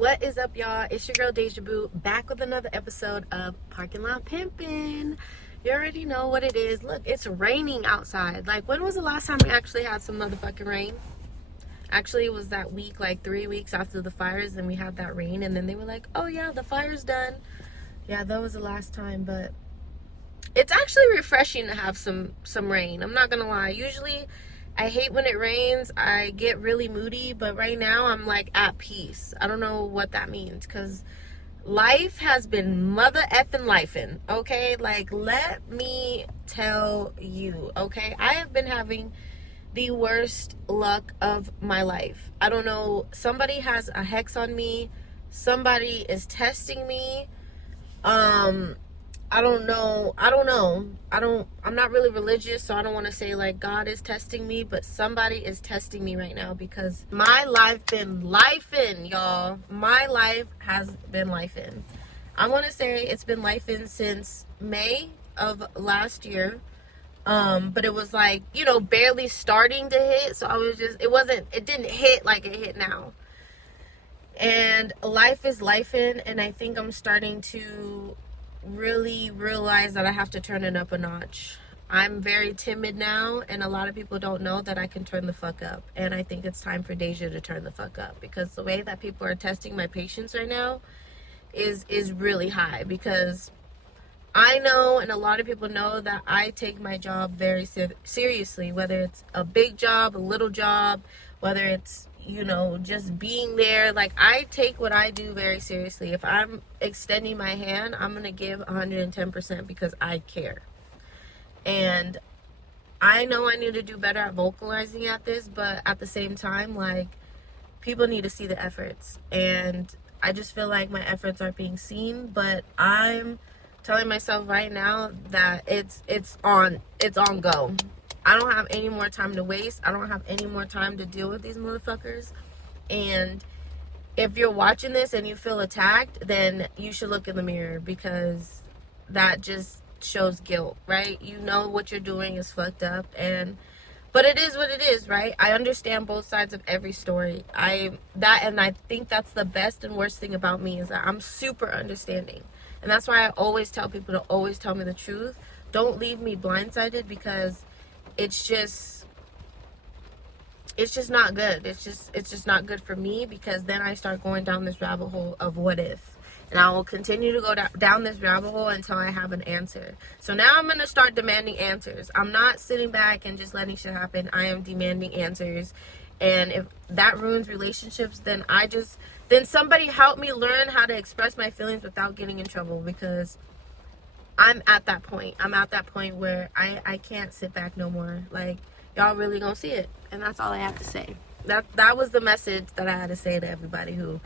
What is up, y'all? It's your girl Deja Boo, back with another episode of Parking Lot Pimpin'. You already know what it is. Look, it's raining outside. Like, when was the last time we actually had some motherfucking rain? Actually, it was that week, like 3 weeks after the fires, and we had that rain, and then they were like, oh yeah, the fire's done. Yeah, that was the last time, but it's actually refreshing to have some rain. I'm not gonna lie. Usually I hate when it rains. I get really moody, but right now I'm like at peace. I don't know what that means, because life has been mother effing lifing, okay? Like, let me tell you, okay? I have been having the worst luck of my life. I don't know. Somebody has a hex on me. Somebody is testing me. I don't know. I'm not really religious, so I don't want to say like God is testing me, but somebody is testing me right now, because my life been lifing, y'all. My life has been lifing. I want to say it's been lifing since May of last year. But it was like, you know, barely starting to hit, so it didn't hit like it hit now. And life is lifing, and I think I'm starting to really realize that I have to turn it up a notch. I'm very timid now, and a lot of people don't know that I can turn the fuck up. And I think it's time for Deja to turn the fuck up, because the way that people are testing my patience right now is really high. Because I know, and a lot of people know, that I take my job very seriously, whether it's a big job, a little job, whether it's, you know, just being there. Like, I take what I do very seriously. If I'm extending my hand, I'm going to give 110% because I care. And I know I need to do better at vocalizing at this, but at the same time, like, people need to see the efforts. And I just feel like my efforts aren't being seen, but I'm telling myself right now that it's on go. I don't have any more time to waste. I don't have any more time to deal with these motherfuckers. And if you're watching this and you feel attacked, then you should look in the mirror, because that just shows guilt, right? You know what you're doing is fucked up, but it is what it is, right? I understand both sides of every story. And I think that's the best and worst thing about me, is that I'm super understanding. And that's why I always tell people to always tell me the truth. Don't leave me blindsided, because it's just not good. It's just not good for me, because then I start going down this rabbit hole of what if. And I will continue to go down this rabbit hole until I have an answer. So now I'm going to start demanding answers. I'm not sitting back and just letting shit happen. I am demanding answers. And if that ruins relationships, then somebody help me learn how to express my feelings without getting in trouble, because I'm at that point. I'm at that point where I can't sit back no more. Like, y'all really gonna see it. And that's all I have to say. That was the message that I had to say to everybody who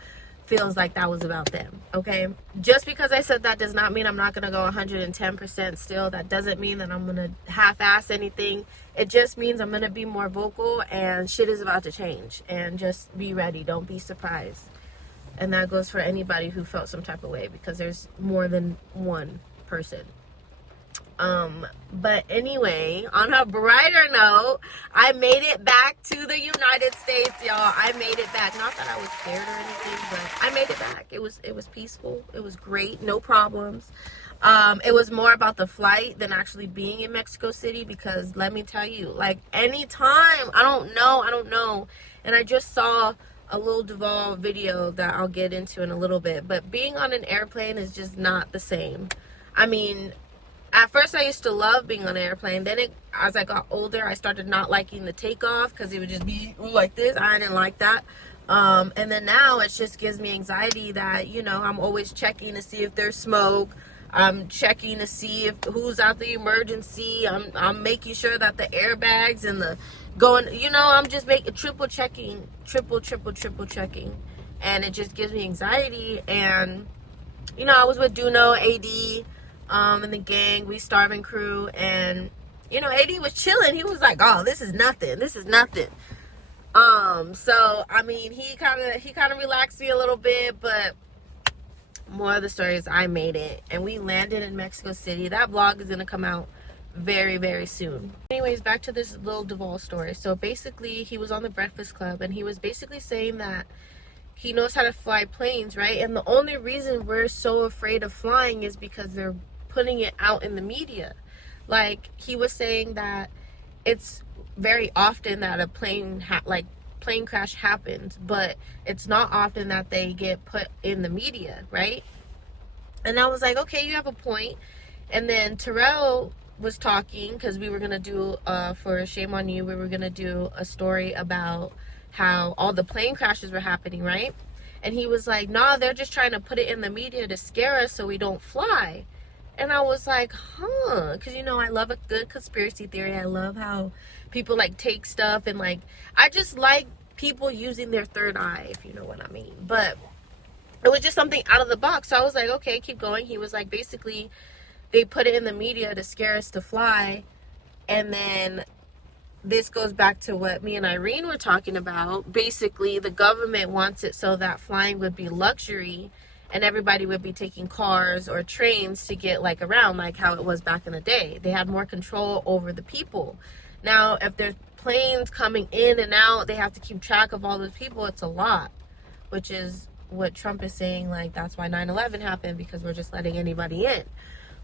feels like that was about them, okay? Just because I said that does not mean I'm not gonna go 110% still. That doesn't mean that I'm gonna half-ass anything. It just means I'm gonna be more vocal, and shit is about to change. And just be ready. Don't be surprised. And that goes for anybody who felt some type of way, because there's more than one person. But anyway, on a brighter note, I made it back to the United States, y'all. I made it back. Not that I was scared or anything, but I made it back. It was peaceful. It was great. No problems. It was more about the flight than actually being in Mexico City, because let me tell you, like, anytime, I don't know. And I just saw a little Duval video that I'll get into in a little bit, but being on an airplane is just not the same. I mean, at first I used to love being on an airplane. Then as I got older, I started not liking the takeoff, because it would just be like this. I didn't like that. And then now it just gives me anxiety that, you know, I'm always checking to see if there's smoke. I'm checking to see who's at the emergency. I'm making sure that the airbags and I'm just triple checking. And it just gives me anxiety. And, you know, I was with Duno, AD, and the gang. We starving crew, and, you know, AD was chilling. He was like, oh, this is nothing. So, I mean, he kind of relaxed me a little bit, but more of the story is I made it, and we landed in Mexico City. That vlog is going to come out very, very soon. Anyways, back to this little Duval story. So basically, he was on the Breakfast Club, and he was basically saying that he knows how to fly planes, right? And the only reason we're so afraid of flying is because they're putting it out in the media. Like, he was saying that it's very often that a plane crash happens, but it's not often that they get put in the media, right? And I was like, okay, you have a point. And then Terrell was talking, because we were going to do, for Shame on You, we were going to do a story about how all the plane crashes were happening, right? And he was like, nah, they're just trying to put it in the media to scare us so we don't fly. And I was like, huh, because, you know, I love a good conspiracy theory. I love how people, like, take stuff and, like, I just like people using their third eye, if you know what I mean. But it was just something out of the box. So I was like, okay, keep going. He was like, basically, they put it in the media to scare us to fly. And then this goes back to what me and Irene were talking about. Basically, the government wants it so that flying would be luxury and everybody would be taking cars or trains to get, like, around, like how it was back in the day. They had more control over the people. Now, if there's planes coming in and out, they have to keep track of all those people. It's a lot, which is what Trump is saying, like, that's why 9/11 happened, because we're just letting anybody in.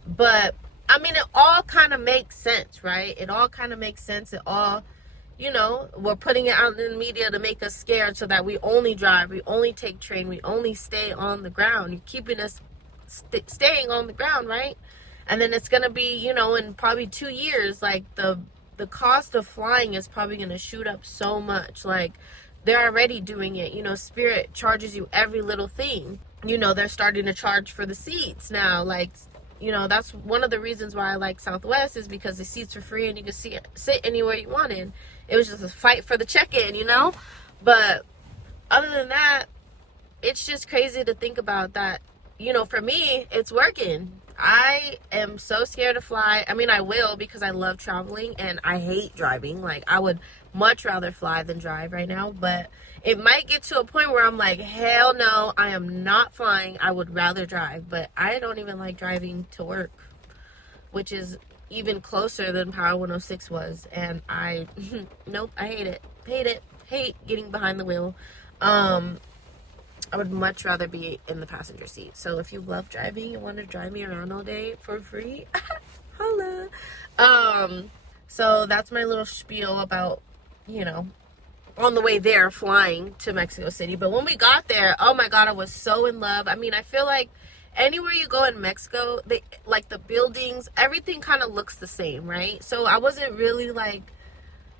But I mean, it all kind of makes sense, right? It all kind of makes sense. It all, you know, we're putting it out in the media to make us scared so that we only drive, we only take train, we only stay on the ground. You're keeping us staying on the ground, right? And then it's going to be, you know, in probably 2 years, like, the cost of flying is probably going to shoot up so much. Like, they're already doing it. You know, Spirit charges you every little thing. You know, they're starting to charge for the seats now. Like, you know, that's one of the reasons why I like Southwest, is because the seats are free and you can sit anywhere you wanted. It was just a fight for the check-in, you know? But other than that, it's just crazy to think about that. You know, for me, it's working. I am so scared to fly. I mean, I will, because I love traveling and I hate driving. Like, I would much rather fly than drive right now. But it might get to a point where I'm like, hell no, I am not flying. I would rather drive. But I don't even like driving to work, which is even closer than Power 106 was. And nope, I hate it. Hate getting behind the wheel. I would much rather be in the passenger seat. So if you love driving and want to drive me around all day for free, holla. So that's my little spiel about, you know, on the way there, flying to Mexico City. But when we got there, oh my God, I was so in love. I mean, I feel like anywhere you go in Mexico, they, like, the buildings, everything kind of looks the same, right? So I wasn't really, like,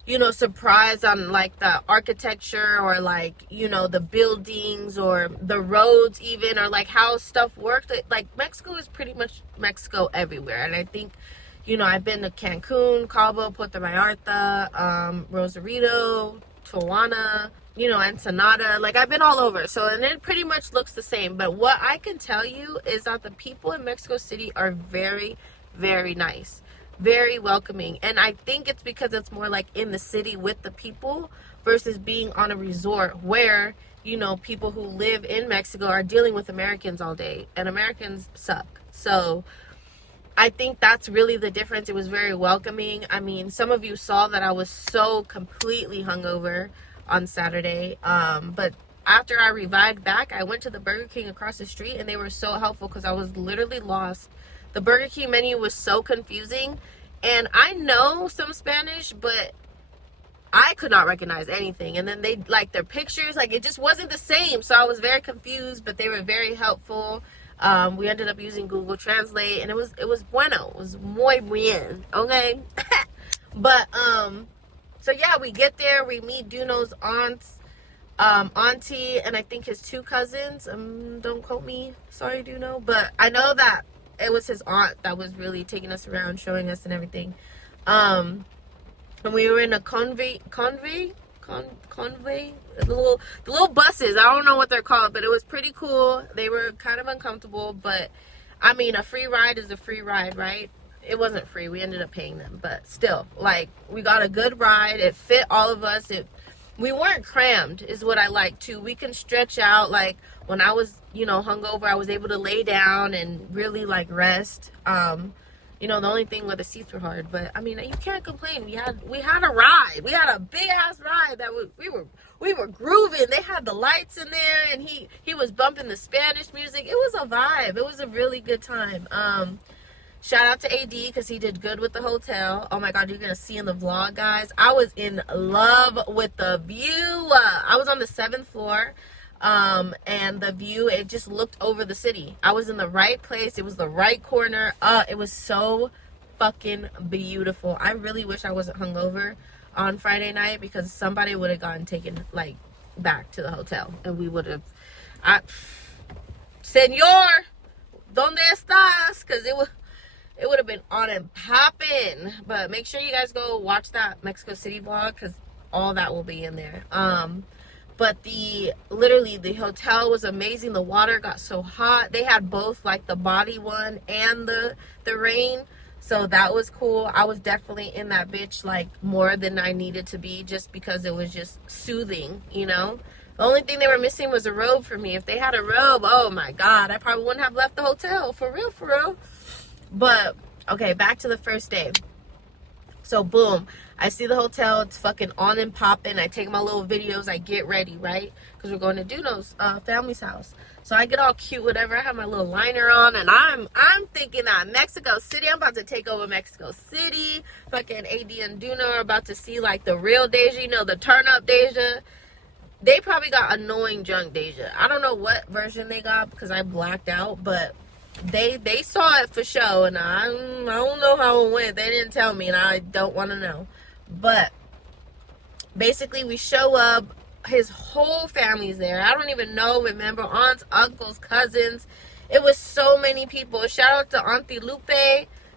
you know, surprised on, like, the architecture or, like, you know, the buildings or the roads even, or, like, how stuff worked. Like, Mexico is pretty much Mexico everywhere. And I think, you know, I've been to Cancun, Cabo, Puerto Vallarta, Rosarito, Tijuana, you know, Ensenada. Like, I've been all over. So, and it pretty much looks the same. But what I can tell you is that the people in Mexico City are very, very nice. Very welcoming. And I think it's because it's more like in the city with the people versus being on a resort where, you know, people who live in Mexico are dealing with Americans all day, and Americans suck. So I think that's really the difference. It was very welcoming. I mean, some of you saw that I was so completely hungover on Saturday. But after I revived back, I went to the Burger King across the street, and they were so helpful because I was literally lost. The Burger King menu was so confusing, and I know some Spanish, but I could not recognize anything. And then they, like, their pictures, like, it just wasn't the same. So I was very confused, but they were very helpful. We ended up using Google Translate, and it was bueno. It was muy bien, okay? But, so yeah, we get there, we meet Duno's auntie, and I think his 2 cousins. Don't quote me, sorry, Duno, but I know that it was his aunt that was really taking us around, showing us and everything. And we were in a convoy, the little buses. I don't know what they're called, but it was pretty cool. They were kind of uncomfortable, but I mean, a free ride is a free ride, right? It wasn't free. We ended up paying them, but still, like, we got a good ride. It fit all of us. We weren't crammed, is what I like too. We can stretch out. Like, when I was, you know, hungover, I was able to lay down and really, like, rest. You know, the only thing where the seats were hard, but I mean, you can't complain. We had a ride. We had a big ass ride that we were we were grooving. They had the lights in there, and he was bumping the Spanish music. It was a vibe. It was a really good time. Shout out to AD because he did good with the hotel. Oh my God, you're going to see in the vlog, guys. I was in love with the view. I was on the 7th floor. And the view, it just looked over the city. I was in the right place. It was the right corner. It was so fucking beautiful. I really wish I wasn't hungover on Friday night because somebody would have gotten taken like back to the hotel and we would have, Senor, ¿dónde estás? Because it would have been on and popping. But make sure you guys go watch that Mexico City vlog because all that will be in there. But literally the hotel was amazing. The water got so hot. They had both like the body one and the rain. So that was cool. I was definitely in that bitch like more than I needed to be just because it was just soothing, you know. The only thing they were missing was a robe for me. If they had a robe, oh my God, I probably wouldn't have left the hotel. For real, for real. But, okay, back to the first day. So, boom. I see the hotel. It's fucking on and popping. I take my little videos. I get ready, right? Because we're going to Duno's family's house. So, I get all cute, whatever. I have my little liner on. And I'm thinking that Mexico City, I'm about to take over Mexico City. Fucking AD and Duno are about to see, like, the real Deja. You know, the turn-up Deja. They probably got annoying drunk Deja. I don't know what version they got because I blacked out. But they saw it for sure, and I don't know how it went. They didn't tell me, and I don't want to know. But basically, we show up. His whole family's there. I don't even remember aunts, uncles, cousins. It was so many people. Shout out to Auntie Lupe.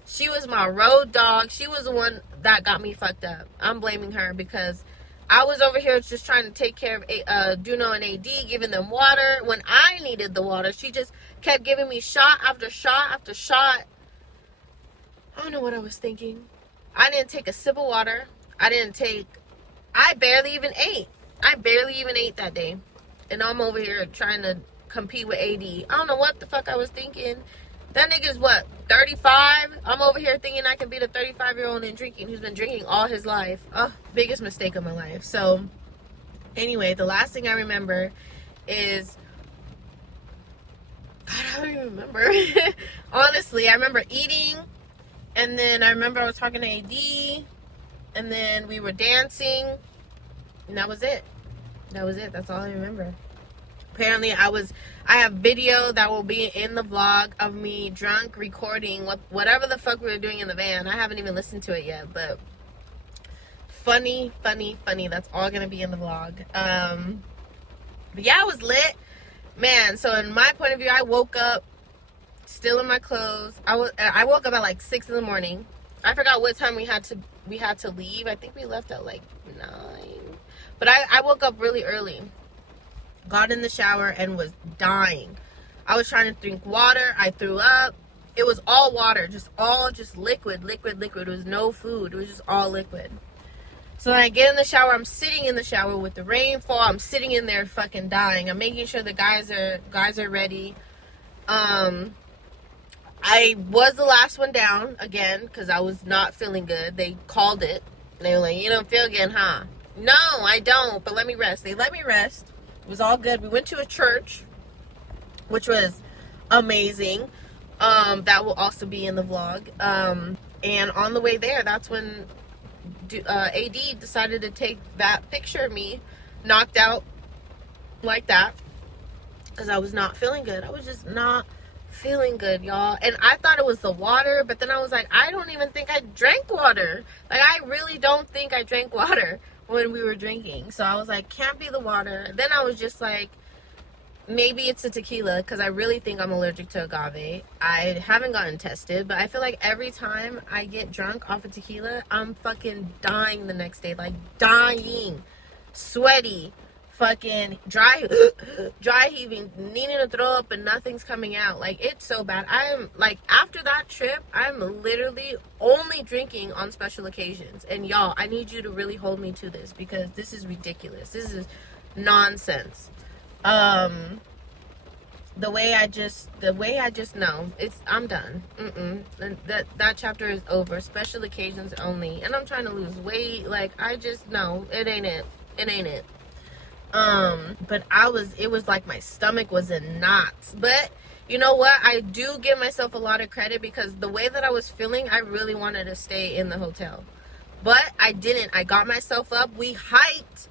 She was my road dog. She was the one that got me fucked up. I'm blaming her because I was over here just trying to take care of Duno and AD, giving them water when I needed the water. She just kept giving me shot after shot after shot. I don't know what I was thinking. I didn't take a sip of water. I barely even ate. I barely even ate that day. And I'm over here trying to compete with AD. I don't know what the fuck I was thinking. That nigga's what, 35? I'm over here thinking I can beat a 35-year-old in drinking who's been drinking all his life. Biggest mistake of my life. So, anyway, the last thing I remember is, God, I don't even remember. Honestly, I remember eating, and then I remember I was talking to AD, and then we were dancing, and that was it. That was it. That's all I remember. Apparently, I have video that will be in the vlog of me drunk recording whatever the fuck we were doing in the van. I haven't even listened to it yet, but funny. That's all gonna be in the vlog. But yeah, I was lit, man. So in my point of view, I woke up still in my clothes. I woke up at like 6 in the morning. I forgot what time we had to leave. I think we left at like 9. But I woke up really early. Got in the shower and was dying. I was trying to drink water. I threw up. It was all water, just liquid. It was no food. It was just all liquid. So then I get in the shower. I'm sitting in the shower with the rainfall. I'm sitting in there fucking dying. I'm making sure the guys are ready. I was the last one down again because I was not feeling good. They called it. They were like, "You don't feel good, huh?" No, I don't, but let me rest. They let me rest. It was all good. We went to a church, which was amazing. That will also be in the vlog. And on the way there, that's when AD decided to take that picture of me knocked out like that because I was not feeling good. I was just not feeling good, y'all. And I thought it was the water, but then I was like, I don't even think I drank water. Like, I really don't think I drank water when we were drinking. So I was like, can't be the water. Then I was just like, maybe it's a tequila because I really think I'm allergic to agave. I haven't gotten tested, but I feel like every time I get drunk off of tequila, I'm fucking dying the next day. Like, dying. Sweaty. Fucking dry heaving, needing to throw up, and nothing's coming out. Like, it's so bad. I'm like, after that trip, I'm literally only drinking on special occasions. And y'all, I need you to really hold me to this because this is ridiculous. This is nonsense. The way I just know, I'm done. That chapter is over. Special occasions only. And I'm trying to lose weight. Like, I just know it ain't it. But it was like my stomach was in knots. But you know what? I do give myself a lot of credit because the way that I was feeling, I really wanted to stay in the hotel. But I didn't. I got myself up. We hiked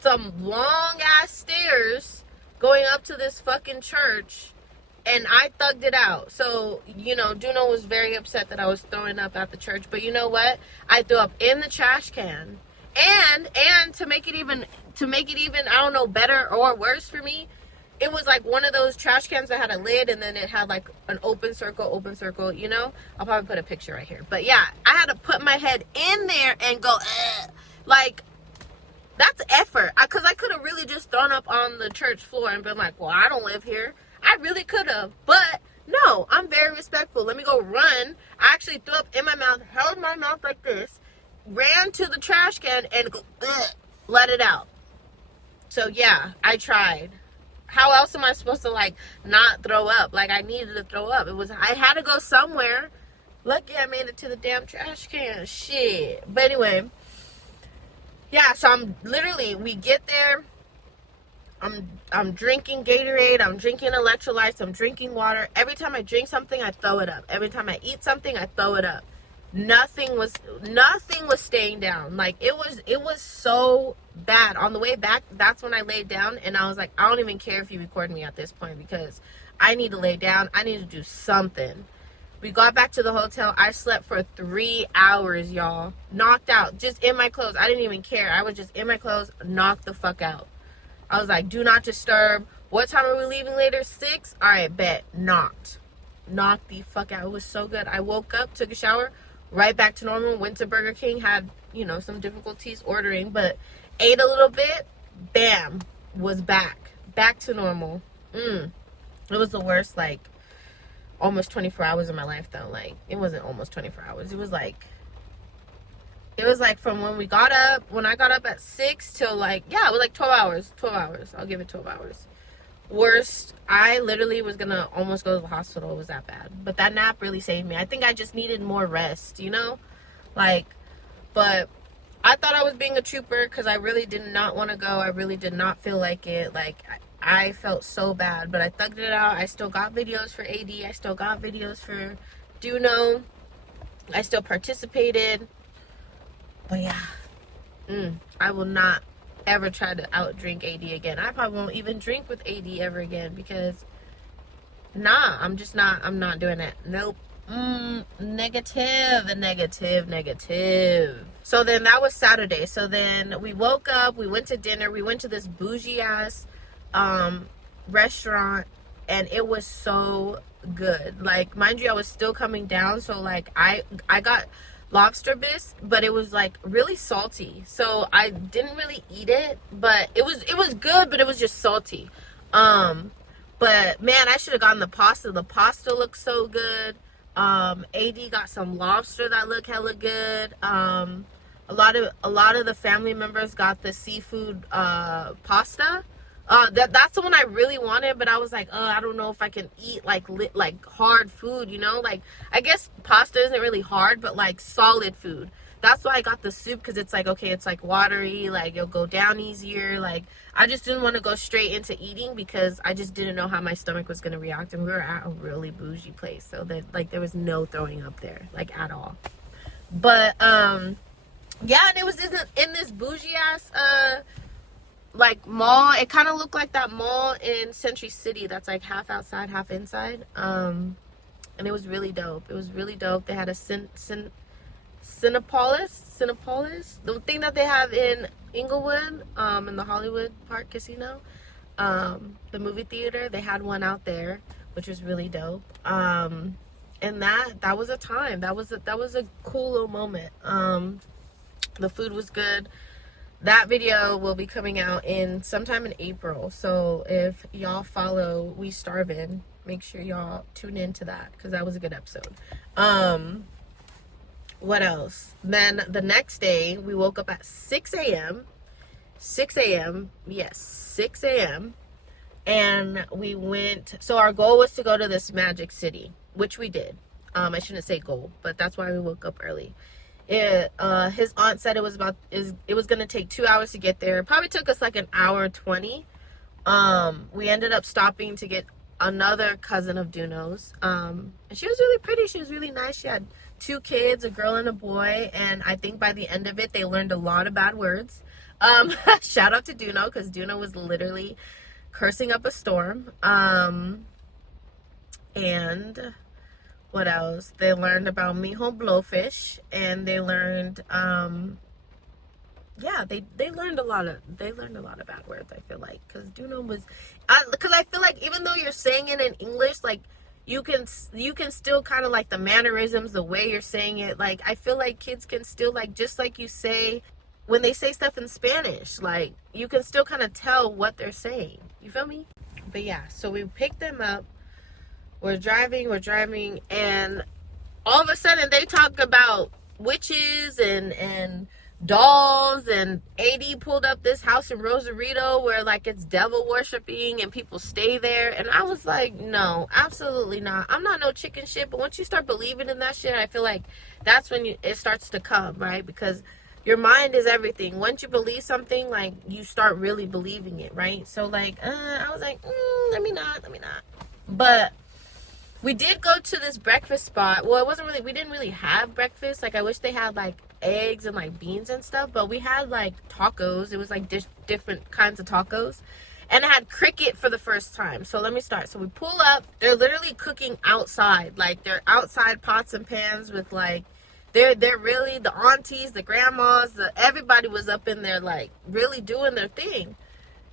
some long ass stairs going up to this fucking church, and I thugged it out. So, you know, Duno was very upset that I was throwing up at the church. But you know what? I threw up in the trash can. And to make it even, I don't know, better or worse for me, it was like one of those trash cans that had a lid, and then it had like an open circle, you know? I'll probably put a picture right here. But yeah, I had to put my head in there and go, ugh. Like, that's effort. Because I could have really just thrown up on the church floor and been like, well, I don't live here. I really could have. But no, I'm very respectful. Let me go run. I actually threw up in my mouth, held my mouth like this, ran to the trash can and go, ugh, let it out. So yeah, I tried. How else am I supposed to like not throw up? Like, I needed to throw up. I had to go somewhere. Lucky I made it to the damn trash can. Shit. But anyway, yeah, so we get there. I'm drinking Gatorade, I'm drinking electrolytes, I'm drinking water. Every time I drink something, I throw it up. Every time I eat something, I throw it up. Nothing was staying down. Like, it was so bad. On the way back, that's when I laid down, and I was like, I don't even care if you record me at this point, because I need to lay down. I need to do something. We got back to the hotel. I slept for 3 hours, y'all. Knocked out, just in my clothes. I didn't even care. I was just in my clothes, knocked the fuck out. I was like, do not disturb. What time are we leaving later? 6? All right, bet. Knocked the fuck out. It was so good. I woke up, took a shower, right back to normal, went to Burger King, had, you know, some difficulties ordering, but ate a little bit, bam, was back to normal. It was the worst, like, almost 24 hours of my life, though. Like, it wasn't almost 24 hours. It was like from when I got up at 6 till like, yeah, it was like 12 hours. I'll give it 12 hours. Worst, I literally was gonna almost go to the hospital. It was that bad. But that nap really saved me. I think I just needed more rest, you know? Like, but I thought I was being a trooper because I really did not want to go. I really did not feel like it. Like, I felt so bad, but I thugged it out. I still got videos for AD. I still got videos for Duno. I still participated. But yeah, I will not ever try to outdrink AD again. I probably won't even drink with AD ever again because, I'm not doing it. Nope. Negative. So then that was Saturday. So then we woke up, we went to dinner, we went to this bougie ass restaurant, and it was so good. Like, mind you, I was still coming down, so like I got lobster bisque, but it was like really salty, so I didn't really eat it, but it was good, but it was just salty. But man, I should have gotten the pasta. The pasta looked so good. AD got some lobster that looked hella good. A lot of the family members got the seafood pasta. That's the one I really wanted, but I was like, I don't know if I can eat like hard food, you know? Like, I guess pasta isn't really hard, but like solid food. That's why I got the soup, because it's like, okay, it's like watery, like it'll go down easier. Like, I just didn't want to go straight into eating because I just didn't know how my stomach was going to react. And we were at a really bougie place, so that like there was no throwing up there, like, at all. But yeah, and it was in this bougie ass like mall. It kind of looked like that mall in Century City that's like half outside, half inside. And it was really dope. They had a Cinepolis, the thing that they have in Inglewood, in the Hollywood Park Casino, the movie theater. They had one out there, which was really dope. And that was a time. That was a cool little moment. The food was good. That video will be coming out sometime in April. So if y'all follow We Starvin', make sure y'all tune into that, because that was a good episode. What else? Then the next day, we woke up at 6 a.m. 6 a.m. Yes, 6 a.m. And we went. So our goal was to go to this Magic City, which we did. I shouldn't say goal, but that's why we woke up early. His aunt said it was gonna take 2 hours to get there. It probably took us like an hour 20. We ended up stopping to get another cousin of Duno's. And she was really pretty. She was really nice. She had 2 kids, a girl and a boy. And I think by the end of it, they learned a lot of bad words. Shout out to Duno, because Duno was literally cursing up a storm. And what else? They learned about mijo blowfish, and they learned they learned a lot of bad words, I feel like, because Duno was, because I feel like even though you're saying it in English, like you can still kind of like the mannerisms, the way you're saying it, like I feel like kids can still, like, just like you say when they say stuff in Spanish, like you can still kind of tell what they're saying, you feel me? But yeah, so we picked them up. We're driving, and all of a sudden they talk about witches and dolls, and AD pulled up this house in Rosarito where like it's devil worshiping and people stay there, and I was like, no, absolutely not. I'm not no chicken shit, but once you start believing in that shit, I feel like that's when it starts to come, right? Because your mind is everything. Once you believe something, like you start really believing it, right? So like, I was like, let me not. But we did go to this breakfast spot. Well, we didn't really have breakfast. Like, I wish they had, like, eggs and, like, beans and stuff. But we had, like, tacos. It was, like, different kinds of tacos. And I had cricket for the first time. So let me start. So we pull up. They're literally cooking outside. Like, they're outside pots and pans with, like, they're really, the aunties, the grandmas, everybody was up in there, like, really doing their thing.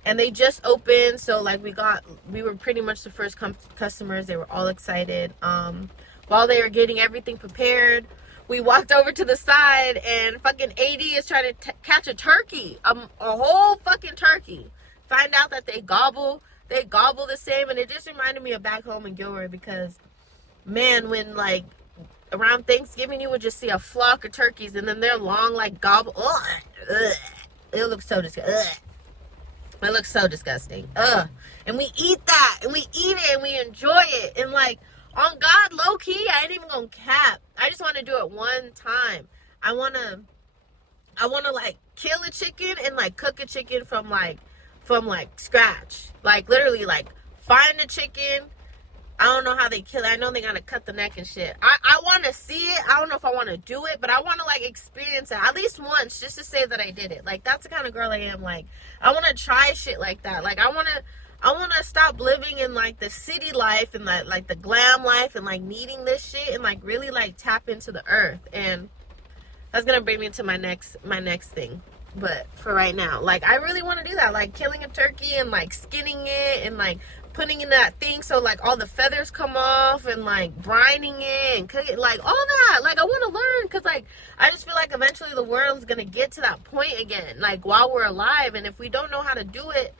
And they just opened, so like we were pretty much the first customers. They were all excited. While they were getting everything prepared, we walked over to the side, and fucking AD is trying to catch a turkey, a whole fucking turkey. Find out that they gobble the same, and it just reminded me of back home in Gilroy, because man, when like around Thanksgiving you would just see a flock of turkeys, and then they're long like gobble. Ugh. It looks so disgusting. It looks so disgusting. And we eat that, and we eat it, and we enjoy it. And like, on God, low key, I ain't even gonna cap. I just want to do it one time. I wanna like kill a chicken and like cook a chicken from scratch. Like literally, like find a chicken. I don't know how they kill it. I know they gotta cut the neck and shit. I want to see it. I don't know if I want to do it, but I want to like experience it at least once, just to say that I did it. Like, that's the kind of girl I am. Like, I want to try shit like that. Like, I want to stop living in like the city life and like the glam life and like needing this shit, and like really like tap into the earth. And that's gonna bring me to my next thing. But for right now, like, I really want to do that, like killing a turkey and like skinning it and like putting in that thing so like all the feathers come off, and like brining it and cook it, like all that. Like, I want to learn, because like I just feel like eventually the world's gonna get to that point again, like while we're alive. And if we don't know how to do it,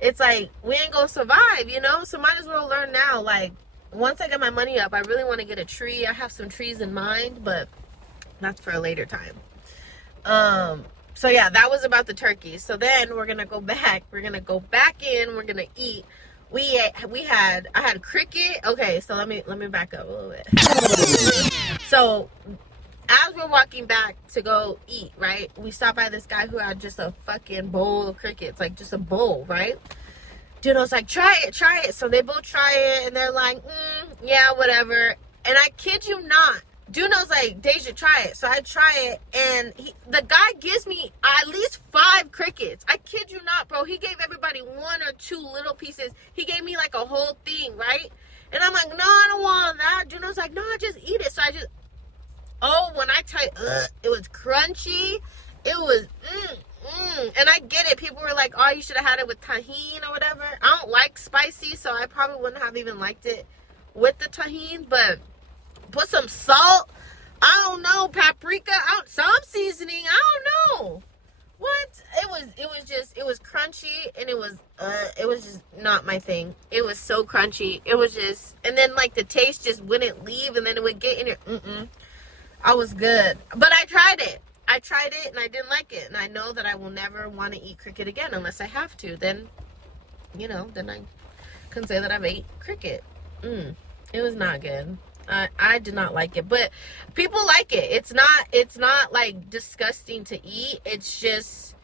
it's like we ain't gonna survive, you know? So might as well learn now. Like, once I get my money up, I really want to get a tree. I have some trees in mind, but that's for a later time. So yeah, that was about the turkey. So then we're gonna go back. We're gonna go back in. We're gonna eat. I had cricket. Okay, so let me back up a little bit. So as we're walking back to go eat, right, we stopped by this guy who had just a fucking bowl of crickets, like just a bowl, right? Dude, I was like, try it. So they both try it, and they're like, yeah, whatever. And I kid you not, Duno's like, Deja, try it. So I try it, and the guy gives me at least 5 crickets. I kid you not, bro. He gave everybody 1 or 2 little pieces. He gave me like a whole thing, right? And I'm like, no, I don't want that. Duno's like, no, just eat it. So I just, when I tell you, it was crunchy. It was, and I get it. People were like, oh, you should have had it with tahini or whatever. I don't like spicy, so I probably wouldn't have even liked it with the tahini, but put some salt, I don't know, paprika, some seasoning, I don't know. What? It was crunchy, and it was just not my thing. It was so crunchy. It was just, and then like the taste just wouldn't leave, and then it would get in your, I was good. But I tried it, and I didn't like it, and I know that I will never want to eat cricket again unless I have to. Then, then I can say that I've ate cricket. It was not good. I did not like it, but people like it. It's not like disgusting to eat. It's just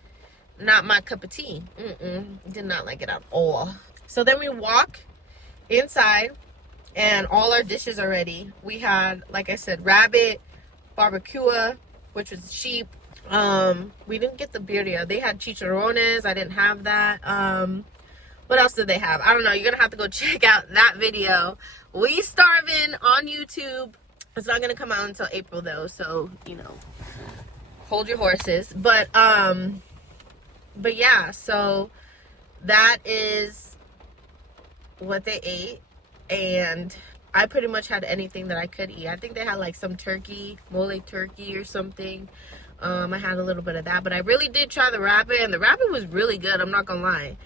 not my cup of tea. Did not like it at all. So then we walk inside, and all our dishes are ready. We had, like I said, rabbit, barbacoa, which was sheep. We didn't get the birria. They had chicharrones. I didn't have that. What else did they have? I don't know. You're gonna have to go check out that video. We Starving on YouTube. It's not gonna come out until April though, so you know, hold your horses. But yeah, so that is what they ate, and I pretty much had anything that I could eat. I think they had like some turkey, mole turkey or something. I had a little bit of that, but I really did try the rabbit, and the rabbit was really good. I'm not gonna lie.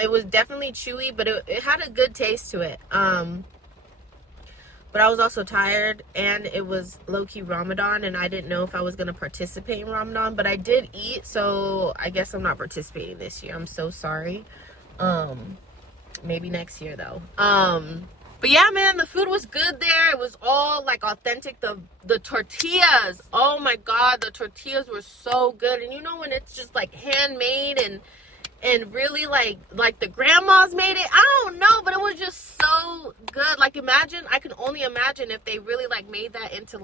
It was definitely chewy, but it had a good taste to it. But I was also tired, and it was low-key Ramadan, and I didn't know if I was going to participate in Ramadan, but I did eat, so I guess I'm not participating this year. I'm so sorry. Maybe next year, though. But yeah, man, the food was good there. It was all, like, authentic. The tortillas, oh, my God, the tortillas were so good. And you know when it's just, like, handmade and really like the grandmas made it. I don't know, but it was just so good. Like, I can only imagine if they really like made that into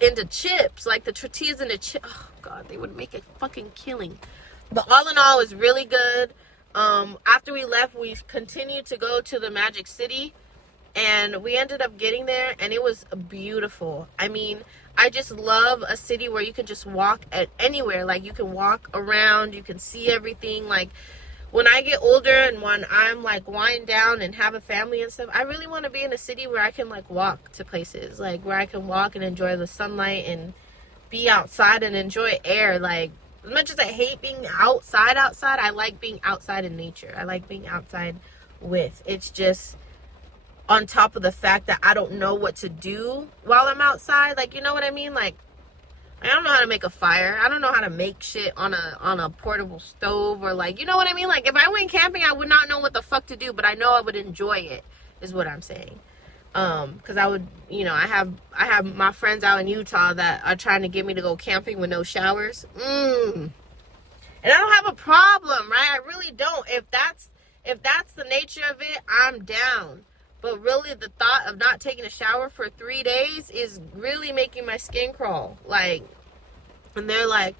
into chips, like the tortillas into chips. Oh God, they would make a fucking killing. But all in all, it was really good. After we left, we continued to go to the Magic City, and we ended up getting there, and it was beautiful. I mean, I just love a city where you can just walk at anywhere. Like, you can walk around, you can see everything. Like, when I get older and when I'm like wind down and have a family and stuff, I really want to be in a city where I can like walk to places, like where I can walk and enjoy the sunlight and be outside and enjoy air. Like, as much as I hate being outside, I like being outside in nature. I like being outside with. It's just on top of the fact that I don't know what to do while I'm outside. Like, you know what I mean? Like, I don't know how to make a fire. I don't know how to make shit on a portable stove, or like, you know what I mean? Like, if I went camping, I would not know what the fuck to do, but I know I would enjoy it, is what I'm saying. Because I would, you know, I have my friends out in Utah that are trying to get me to go camping with no showers. And I don't have a problem, right? I really don't. If that's the nature of it, I'm down. But really, the thought of not taking a shower for 3 days is really making my skin crawl. Like, and they're like,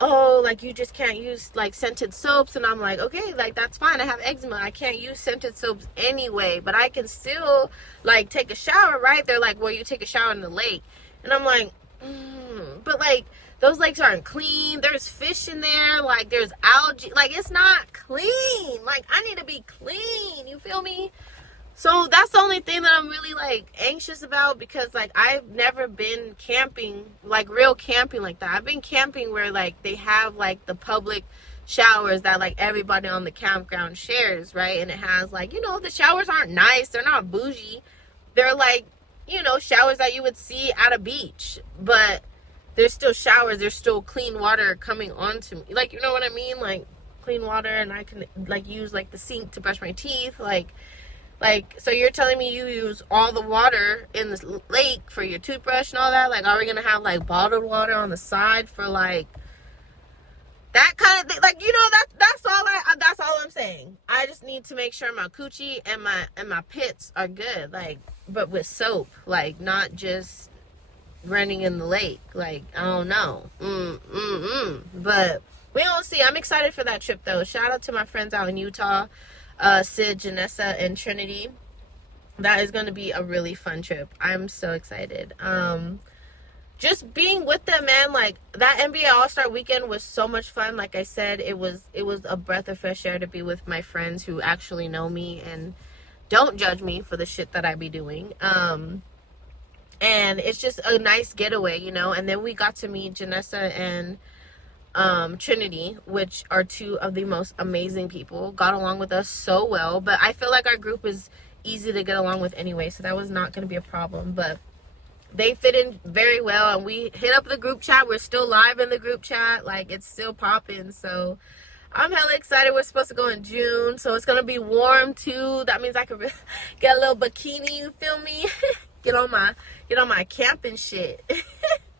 oh, like, you just can't use, like, scented soaps. And I'm like, okay, like, that's fine. I have eczema. I can't use scented soaps anyway. But I can still, like, take a shower, right? They're like, well, you take a shower in the lake. And I'm like, but, like, those lakes aren't clean. There's fish in there. Like, there's algae. Like, it's not clean. Like, I need to be clean. You feel me? So that's the only thing that I'm really, like, anxious about, because, like, I've never been camping, like, real camping like that. I've been camping where, like, they have, like, the public showers that, like, everybody on the campground shares, right? And it has, like, you know, the showers aren't nice. They're not bougie. They're, like, you know, showers that you would see at a beach. But there's still showers. There's still clean water coming onto me. Like, you know what I mean? Like, clean water, and I can, like, use, like, the sink to brush my teeth, like, so you're telling me you use all the water in this lake for your toothbrush and all that? Like, are we going to have, like, bottled water on the side for, like, that kind of thing? Like, you know, that's all I'm saying. I just need to make sure my coochie and my pits are good, like, but with soap, like, not just running in the lake. Like, I don't know. But we'll see. I'm excited for that trip, though. Shout out to my friends out in Utah. Sid, Janessa, and Trinity. That is going to be a really fun trip. I'm so excited. Just being with them, man, like, that NBA All-Star weekend was so much fun. Like I said, it was a breath of fresh air to be with my friends who actually know me and don't judge me for the shit that I be doing. And it's just a nice getaway, you know. And then we got to meet Janessa and Trinity, which are two of the most amazing people. Got along with us so well, but I feel like our group is easy to get along with anyway, so that was not going to be a problem. But they fit in very well, and we hit up the group chat. We're still live in the group chat, like, it's still popping. So I'm hella excited. We're supposed to go in June, so it's going to be warm too. That means I could get a little bikini, you feel me? get on my camping shit.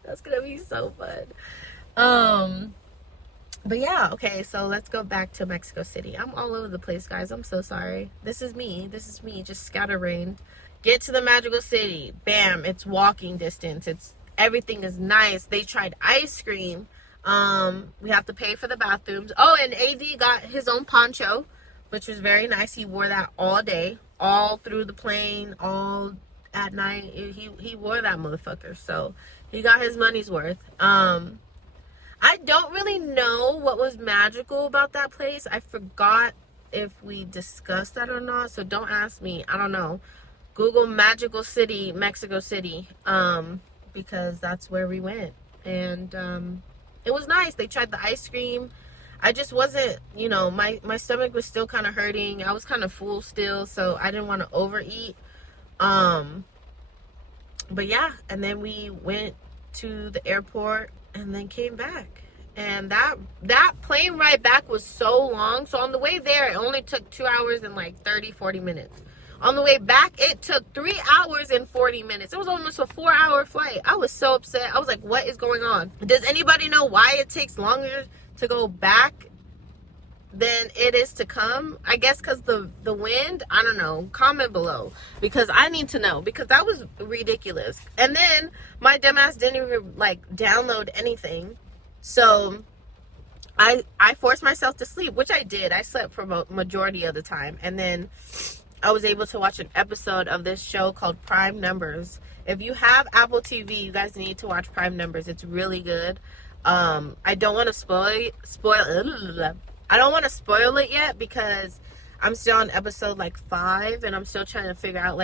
That's gonna be so fun. But yeah, okay, so let's go back to Mexico City. I'm all over the place, guys. I'm so sorry. This is me, just scatterbrained. Get to the magical city. Bam, it's walking distance. Everything is nice. They tried ice cream. We have to pay for the bathrooms. Oh, and AD got his own poncho, which was very nice. He wore that all day, all through the plane, all at night. He wore that motherfucker. So he got his money's worth. I don't really know what was magical about that place. I forgot if we discussed that or not. So don't ask me. I don't know. Google magical city, Mexico City. Because that's where we went. And it was nice. They tried the ice cream. I just wasn't, my stomach was still kind of hurting. I was kind of full still, so I didn't want to overeat. But yeah, and then we went to the airport and then came back. And that plane ride back was so long. So on the way there, it only took 2 hours and like 40 minutes. On the way back, it took 3 hours and 40 minutes. It was almost a 4-hour flight. I was so upset. I was like, what is going on? Does anybody know why it takes longer to go back than it is to come? I guess because the wind. I don't know. Comment below, because I need to know, because that was ridiculous. And then my dumbass didn't even download anything, so I forced myself to sleep, which I did. I slept for majority of the time, and then I was able to watch an episode of this show called Prime Numbers. If you have Apple TV, you guys need to watch Prime Numbers. It's really good. I don't want to I don't want to spoil it yet, because I'm still on episode 5, and I'm still trying to figure out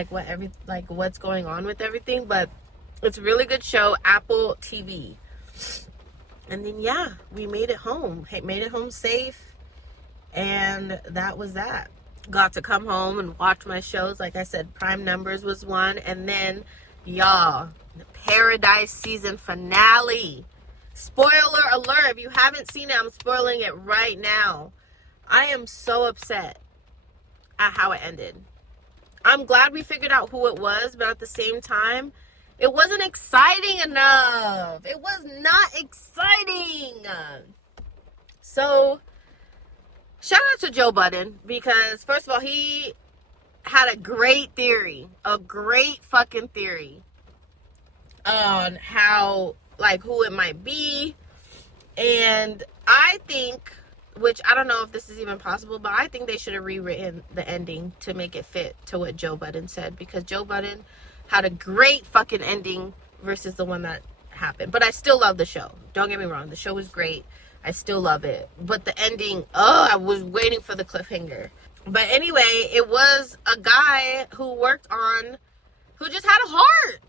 what's going on with everything. But it's a really good show, Apple TV. And then yeah, we made it home. Made it home safe, and that was that. Got to come home and watch my shows. Like I said, Prime Numbers was one, and then y'all, the Paradise season finale. Spoiler alert, if you haven't seen it, I'm spoiling it right now. I am so upset at how it ended. I'm glad we figured out who it was, but at the same time, it wasn't exciting enough. It was not exciting. So, shout out to Joe Budden, because first of all, he had a great theory. A great fucking theory on how, who it might be. And I think, which I don't know if this is even possible, but I think they should have rewritten the ending to make it fit to what Joe Budden said, because Joe Budden had a great fucking ending versus the one that happened. But I still love the show. Don't get me wrong. The show was great. I still love it. But the ending, I was waiting for the cliffhanger. But anyway, it was a guy who just had a heart.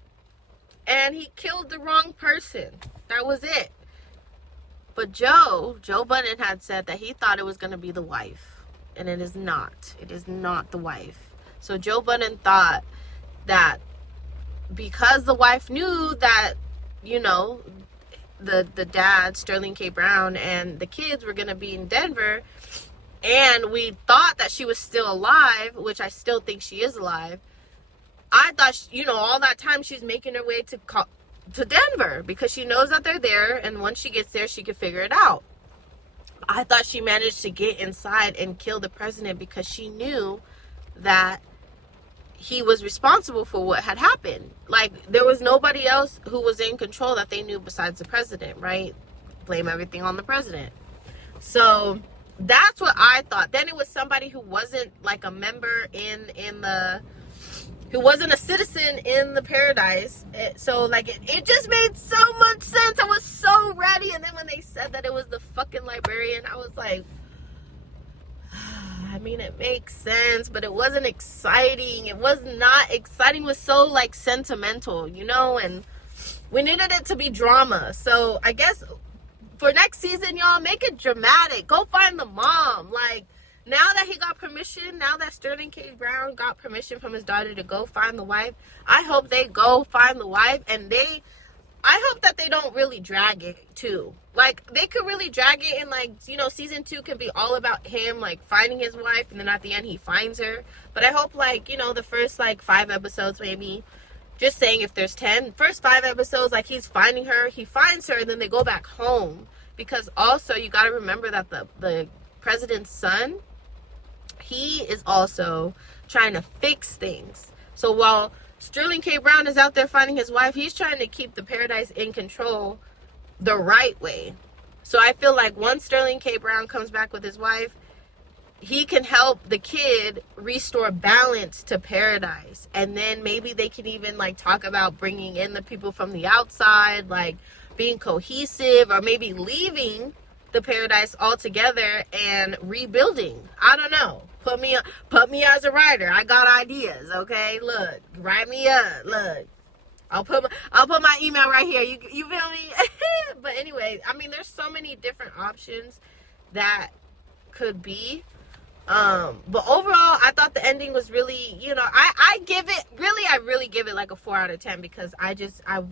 And he killed the wrong person. That was it. But Joe Budden had said that he thought it was going to be the wife. And it is not. It is not the wife. So Joe Budden thought that because the wife knew that, the dad, Sterling K. Brown, and the kids were going to be in Denver, and we thought that she was still alive, which I still think she is alive. I thought, all that time she's making her way to Denver, because she knows that they're there, and once she gets there, she can figure it out. I thought she managed to get inside and kill the president because she knew that he was responsible for what had happened. There was nobody else who was in control that they knew besides the president, right? Blame everything on the president. So that's what I thought. Then it was somebody who wasn't a member who wasn't a citizen in the Paradise. It just made so much sense. I was so ready. And then when they said that it was the fucking librarian, I was like, it makes sense, but it wasn't exciting. It was not exciting. It was so sentimental, and we needed it to be drama. So I guess for next season, y'all, make it dramatic. Go find the mom. Now that he got permission, now that Sterling K. Brown got permission from his daughter to go find the wife, I hope they go find the wife, and I hope that they don't really drag it too. They could really drag it, and season 2 could be all about him finding his wife, and then at the end he finds her. But I hope the first 5 episodes maybe just saying, if there's 10, first 5 episodes, like, he's finding her, he finds her, and then they go back home. Because also, you got to remember that the president's son, he is also trying to fix things. So while Sterling K. Brown is out there finding his wife, he's trying to keep the paradise in control the right way. So I feel like once Sterling K. Brown comes back with his wife, he can help the kid restore balance to paradise. And then maybe they can even, like, talk about bringing in the people from the outside, like being cohesive, or maybe leaving the paradise altogether and rebuilding. I don't know. Put me as a writer. I got ideas, okay? Look, write me up. Look. I'll put my email right here. You feel me? But anyway, I mean, there's so many different options that could be. But overall, I thought the ending was really, you know, I really give it like a 4 out of 10, because I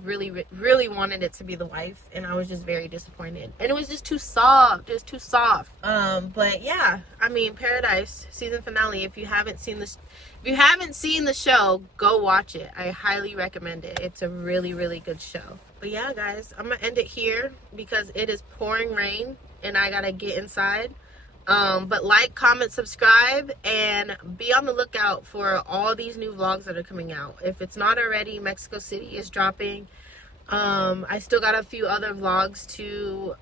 really wanted it to be the wife, and I was just very disappointed, and it was just too soft. It was too soft. But yeah, I mean, Paradise season finale. If you haven't seen the show, go watch it. I highly recommend it. It's a really, really good show. But yeah, guys, I'm gonna end it here because it is pouring rain and I gotta get inside. But like, comment, subscribe, and be on the lookout for all these new vlogs that are coming out. If it's not already, Mexico City is dropping. I still got a few other vlogs to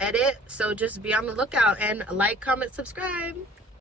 edit, so just be on the lookout, and like, comment, subscribe.